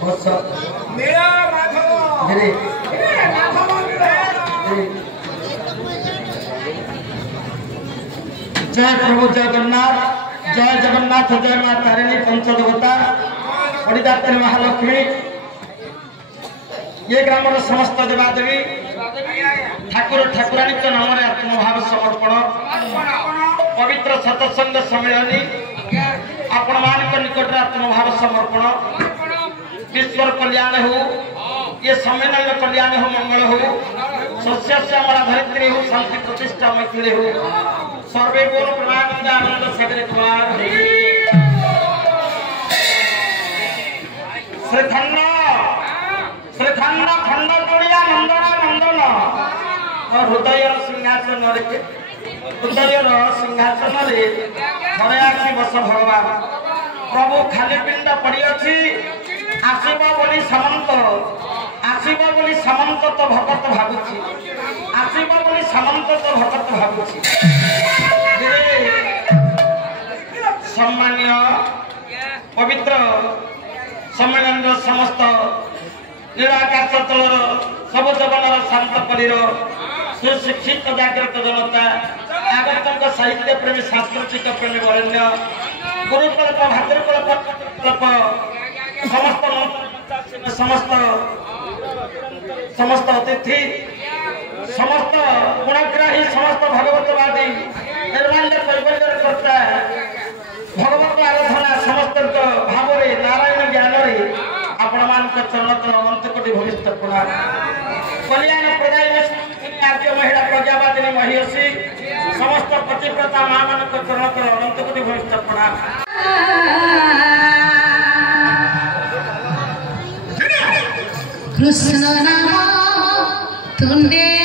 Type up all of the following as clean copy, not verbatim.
बस मेरा माधव मेरे माधव जय प्रभु जगन्नाथ जय जगन्नाथ जय मां तारिणी पंचदेवता पड़िदात्री महालक्ष्मी ये ग्राम समस्त देवादेवी ठाकुर ठाकुराणी नाम आत्मभाव समर्पण पवित्र सत्संग सम्मेलनी आपण मान निकट आत्मभाव समर्पण विश्वर कल्याण हो ये सम्मेलन कल्याण हो मंगल हो शस्य श्यामला धरित्री हो शांति प्रतिष्ठा मैथिली हो सर्वे पूर्ण प्रभानंद आनंद सागर कुमार श्री खन्ना खंड जोड़िया नंदना नंदन और हृदय सिंहासन रे घरे आसी बस भगवान प्रभु खाली पिंड पड़ी अच्छी आसब बोली सामंत आसब बोली सामंत तो भगत भावुची आसब बोली सामंत तो भगत भावुची सम्मान्य पवित्र सम्मेलन समस्त नीलाकाश तलर सब जगन शांत परीर सुशिक्षित जागृत जनता आगतक साहित्य प्रेमी सांस्कृतिक प्रेमी वरेण्य गुरुकल्प भातृकल्प समस्त समस्त अतिथि समस्त गुणग्राही समस्त भगवतवादी निर्माल्य कैबल्यर कर्ता भगवत आराधना समस्त भाव नारायण ज्ञान आपण मान चरण अनंत कोटि भविष्य प्रणाम कल्याण प्रदायिनी आर्य महिला प्रजावादिनी महिषी समस्त पतिव्रता मां मान चरण अनंत कोटि भविष्य प्रणाम कृष्ण नाम तुंडे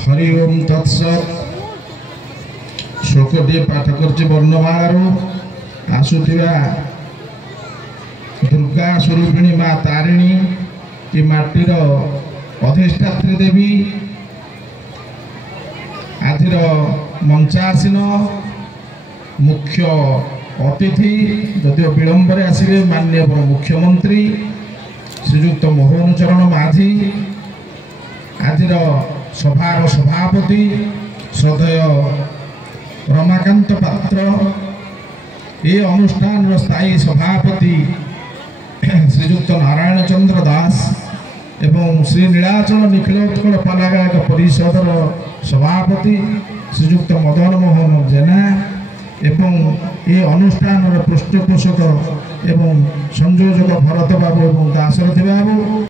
हरि ओम तत्सत शोकटे पाठ कर वर्णमालू आसुवा दुर्गा स्वरूपिणी माँ तारिणी कि माटीर अधिष्ठात्री देवी आजिर मंचासीन मुख्य अतिथि जदिव विलंबर आसवे माननीय मुख्यमंत्री श्रीजुक्त मोहन चरण माझी आजिर सभार सभापति श्रद्धेय रमाकांत पात्र ये अनुष्ठान स्थायी सभापति श्रीजुक्त नारायण चंद्र दास एवं श्री नीलाचल निखिलोत्कल पालागायक परिषदर सभापति श्रीजुक्त मदन मोहन जेना एवं ये अनुष्ठान पृष्ठपोषक एवं संयोजक भरत बाबू एवं दाशरथी बाबू।